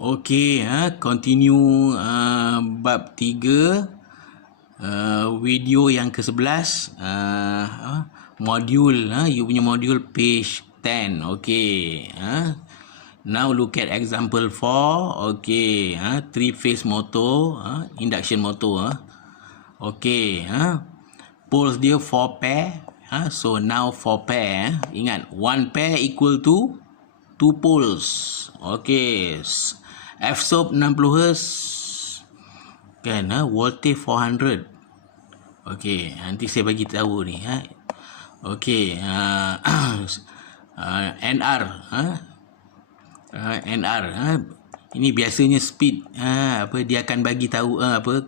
Okey, continue bab 3, video yang ke-11, modul, you punya modul page 10. Okey, now look at example 4. Okey, three-phase motor, induction motor. Okey, poles dia 4 pair. So now 4 pair. Ingat, 1 pair equal to 2 poles. Okey, f-stop 60 Hz kan, voltage 400. Okey, nanti saya bagi tahu ni. Okey, NR, NR, ini biasanya speed, dia akan bagi tahu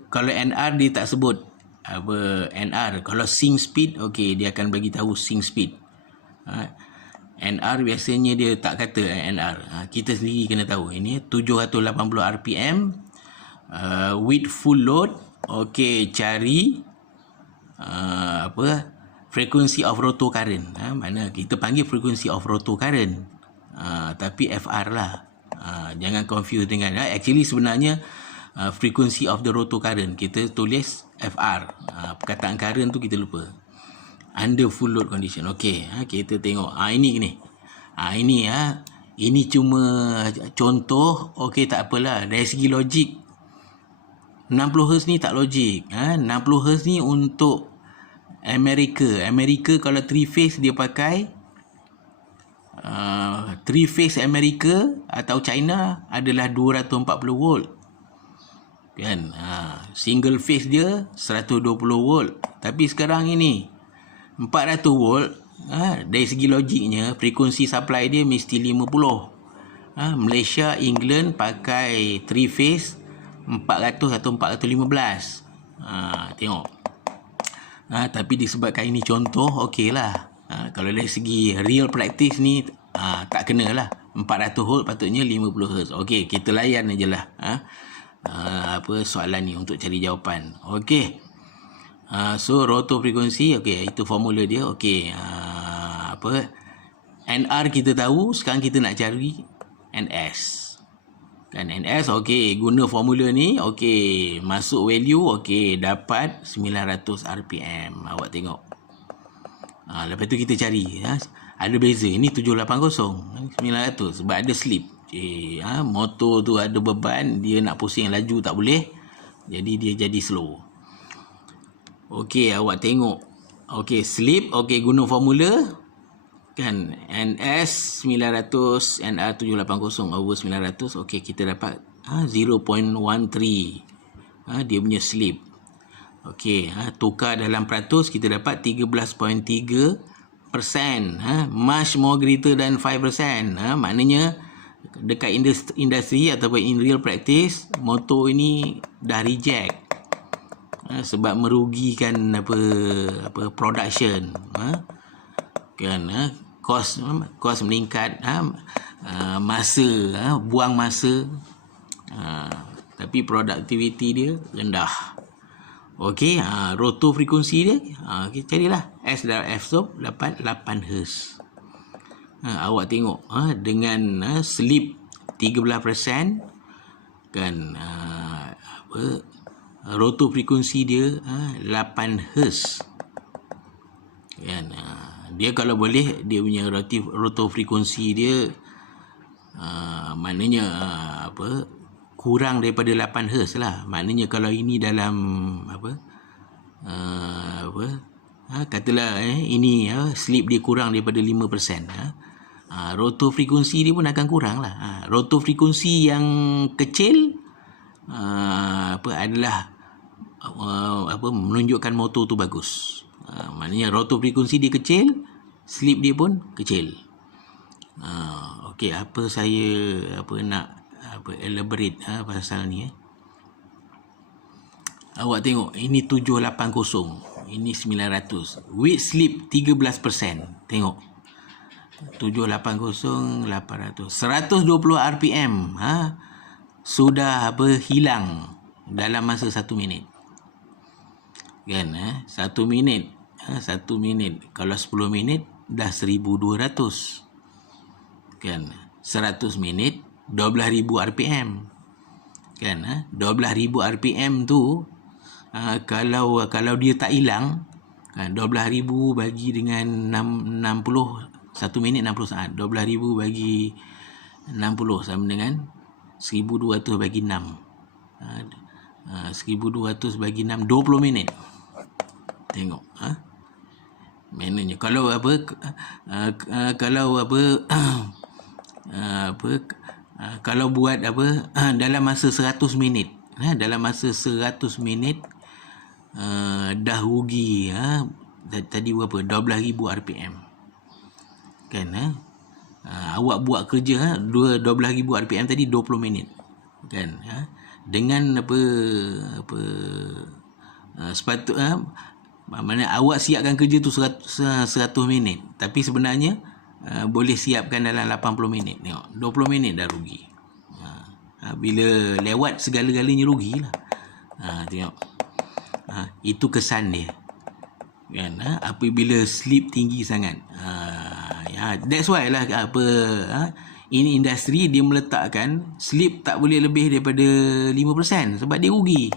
kalau NR dia tak sebut NR. Kalau sync speed, okey, dia akan bagi tahu sync speed. NR biasanya dia tak kata NR. Kita sendiri kena tahu. Ini 780 RPM with full load. Okey, cari frequency of rotor current. Mana kita panggil frequency of rotor current, tapi FR lah. Jangan confuse dengan actually sebenarnya frequency of the rotor current kita tulis FR. Perkataan current tu kita lupa. Under full load condition. Okey, kita tengok. Ini cuma contoh. Okey, tak apalah. Dari segi logik, 60 Hz ni tak logik. 60 Hz ni untuk Amerika kalau 3 phase dia pakai 3 phase Amerika atau China adalah 240 volt. Kan? Single phase dia 120 volt. Tapi sekarang ini 400 volt. Dari segi logiknya frekuensi supply dia mesti 50. Malaysia, England pakai 3 phase 400 atau 415. Tengok. Tapi disebabkan ini contoh, okey lah. Kalau dari segi real practice ni tak kena lah. 400 volt patutnya 50 Hz. Okey, kita layan aje lah soalan ni untuk cari jawapan. Okey. So rotor frekuensi, okey, itu formula dia. Okey, NR kita tahu, sekarang kita nak cari NS. Kan NS, okey, guna formula ni, okey, masuk value, okey, dapat 900 RPM. Awak tengok. Lepas tu kita cari, ada beza. Ini 780, 900 sebab ada slip. Motor tu ada beban, dia nak pusing laju tak boleh. Jadi dia jadi slow. Okey, awak tengok. Okey, slip, okey, guna formula kan, NS 900 NR 780 over 900. Okey, kita dapat 0.13 dia punya slip. Okey, tukar dalam peratus kita dapat 13.3%. Much more greater than 5%. Maknanya dekat industri ataupun in real practice, motor ini dah reject sebab merugikan production, kan, kos meningkat, masa, buang masa, tapi produktiviti dia rendah. Okey, rotor frekuensi dia, okay, carilah S dan f-stop dapat 8 Hz. Awak tengok, dengan slip 13%, kan, rotor frekuensi dia 8 Hz. Kan, dia kalau boleh dia punya rotor frekuensi dia maknanya kurang daripada 8 Hz lah. Maknanya kalau ini dalam katalah ini slip dia kurang daripada 5%, rotor frekuensi dia pun akan kurang lah. Rotor frekuensi yang kecil adalah menunjukkan motor tu bagus. Maknanya rotor frekuensi dia kecil, slip dia pun kecil. Okey, saya nak elaborate pasal ni. Awak tengok, ini 780, ini 900 with slip 13%. Tengok, 780 800 120 RPM sudah hilang dalam masa 1 minit. Kan, 1 minit, 1 minit kalau 10 minit dah 1200. Kan, 100 minit 12,000 RPM. Kan 12,000 RPM tu kalau dia tak hilang, 12,000 bagi dengan 1 minit 60 saat. 12,000 bagi 60 sama dengan 1,200 bagi 6. 1,200 bagi 6, 20 minit. Tengok maknanya kalau kalau buat dalam masa 100 minit, dalam masa 100 minit dah rugi tadi berapa, 12,000 RPM kan. Awak buat kerja 12,000 RPM tadi 20 minit kan. Dengan maknanya awak siapkan kerja tu 100 minit, tapi sebenarnya boleh siapkan dalam 80 minit. Tengok 20 minit dah rugi. Bila lewat segala-galanya rugilah. Tengok itu kesan dia kan. Apabila sleep tinggi sangat, that's why lah ini industri dia meletakkan sleep tak boleh lebih daripada 5% sebab dia rugi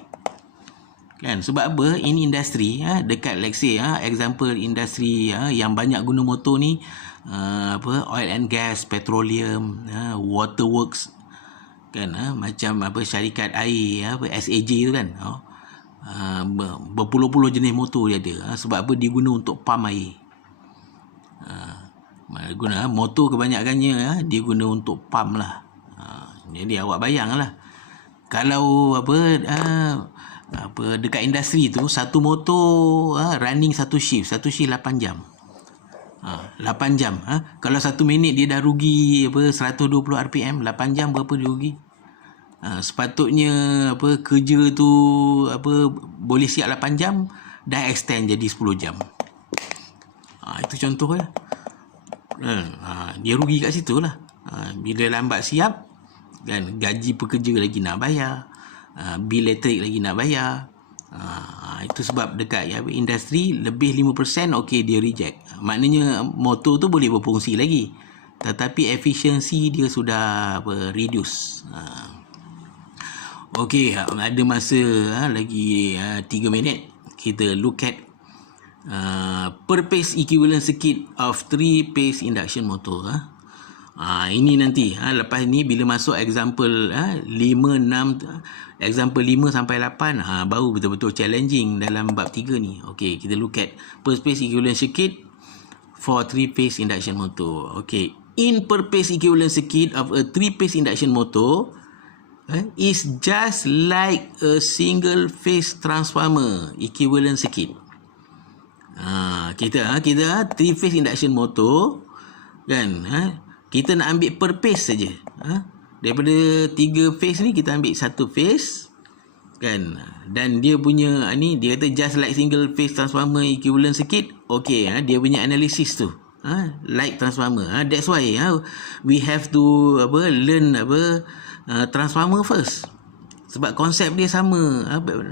kan. Sebab apa? Ini industri dekat let's say example industri yang banyak guna motor ni, oil and gas, petroleum, waterworks kan, macam syarikat air SAJ tu kan. Berpuluh-puluh jenis motor dia ada. Sebab apa? Dia guna untuk pam air. Guna motor kebanyakannya dia guna untuk pam lah. Jadi awak bayanglah kalau dekat industri tu satu motor running satu shift 8 jam. 8 jam. Kalau 1 minit dia dah rugi 120 RPM, 8 jam berapa dia rugi? Sepatutnya kerja tu boleh siap 8 jam, dah extend jadi 10 jam. Itu contoh lah. Dia rugi kat situ lah. Bila lambat siap kan, gaji pekerja lagi nak bayar, bil elektrik lagi nak bayar. Itu sebab dekat industri lebih 5% okey dia reject. Maknanya motor tu boleh berfungsi lagi, tetapi efisiensi dia sudah reduce. Okey, ada masa lagi 3 minit. Kita look at per phase equivalent circuit of 3-phase induction motor. Ini nanti lepas ni bila masuk example 5, 6, example 5 sampai 8 baru betul-betul challenging dalam bab 3 ni. Okey, kita look at per phase equivalent circuit for 3-phase induction motor. Okey, in per phase equivalent circuit of a 3-phase induction motor is just like a single phase transformer equivalent circuit. Kita 3-phase induction motor kan, kita nak ambil per phase saja. Daripada 3 phase ni kita ambil 1 phase kan, dan dia punya ni dia kata just like single phase transformer equivalent circuit. Okey, dia punya analisis tu like transformer. That's why we have to learn transformer first, sebab konsep dia sama.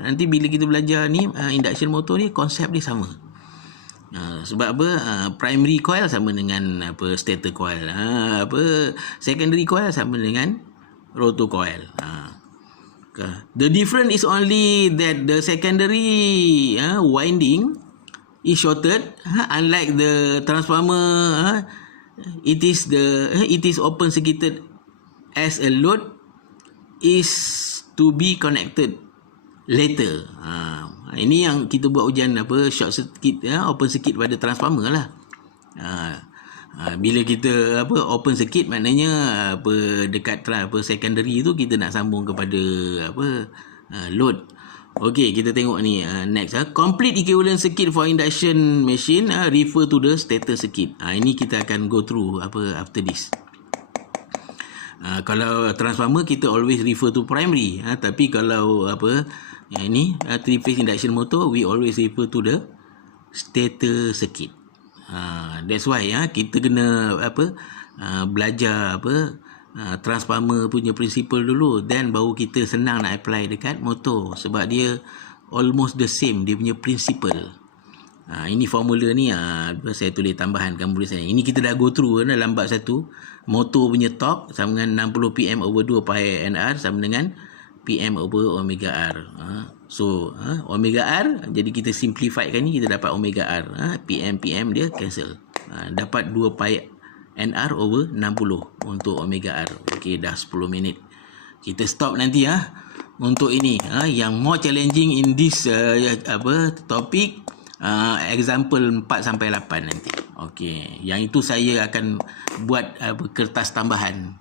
Nanti bila kita belajar ni induction motor ni konsep dia sama. Sebab primary coil sama dengan stator coil, secondary coil sama dengan rotor coil. The difference is only that the secondary winding is shorted, unlike the transformer it is open circuited as a load is to be connected later. Ini yang kita buat ujian short circuit, open circuit pada transformer lah. Bila kita open circuit maknanya dekat secondary tu kita nak sambung kepada load. Okey, kita tengok ni next. Complete equivalent circuit for induction machine refer to the stator circuit. Ini kita akan go through after this. Kalau transformer kita always refer to primary, tapi kalau ini 3-phase induction motor we always refer to the stator circuit. That's why kita kena belajar transformer punya principle dulu, then baru kita senang nak apply dekat motor, sebab dia almost the same dia punya principle. Ini formula ni saya tulis tambahan kamu boleh saya. Ini kita dah go through dalam bab 1. Motor punya torque sama dengan 60 PM over 2 pi NR sama dengan PM over omega R. So omega R, jadi kita simplify kan ni, kita dapat omega R. PM dia cancel. Dapat 2 pi NR over 60 untuk omega R. Okey, dah 10 minit. Kita stop nanti untuk ini yang more challenging in this topik, example 4 sampai 8 nanti. Okey, yang itu saya akan buat kertas tambahan.